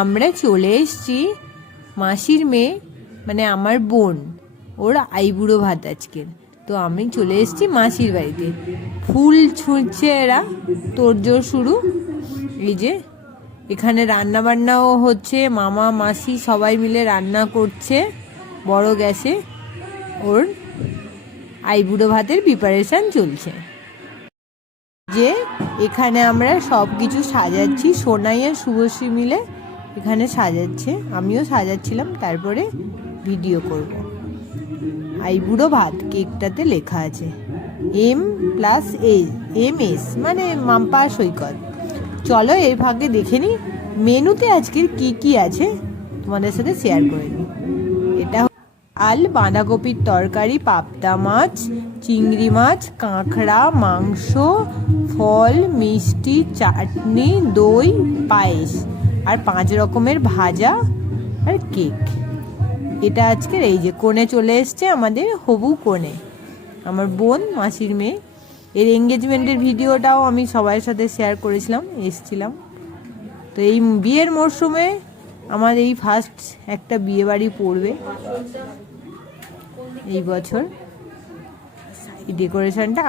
আমরা চলে এসেছি মাসির মেয়ে মানে আমার বোন, ওর আইবুড়ো ভাত আজকের। তো আমি চলে এসেছি মাসির বাড়িতে। ফুল ছুঁড়ছে এরা, তোড়জোড় শুরু। এই যে এখানে রান্না বান্নাও হচ্ছে, মামা মাসি সবাই মিলে রান্না করছে বড় গ্যাসে। ওর আইবুড়ো ভাতের প্রিপারেশন চলছে। যে এখানে আমরা সব কিছু সাজাচ্ছি, সোনাই আর শুভশ্রী মিলে এখানে সাজাচ্ছে, আমিও সাজাচ্ছিলাম, তারপরে ভিডিও করব। আইবুড়ো ভাত কেকটাতে লেখা আছে MS মানে মাম্পা সৈকত। চলো এর ভাগে দেখে নিই মেনুতে আজকের কি কি আছে, তোমাদের সাথে শেয়ার করে নিই। এটা আল বাঁধাকপির তরকারি, পাবদা মাছ, চিংড়ি মাছ, কাঁকড়া, মাংস, ফল, মিষ্টি, চাটনি, দই, পায়েস আর 5 রকমের ভাজা আর কেক। এটা আজকের। এই যে কোণে চলে এসছে আমাদের হবু কোণে, আমার বোন মাসির মেয়ে। এর এঙ্গেজমেন্টের ভিডিওটাও আমি সবার সাথে শেয়ার করেছিলাম, এসছিলাম। তো এই বিয়ের মরশুমে আমার এই ফার্স্ট একটা বিয়ে বাড়ি পড়বে এই বছর। এই ডেকোরেশনটা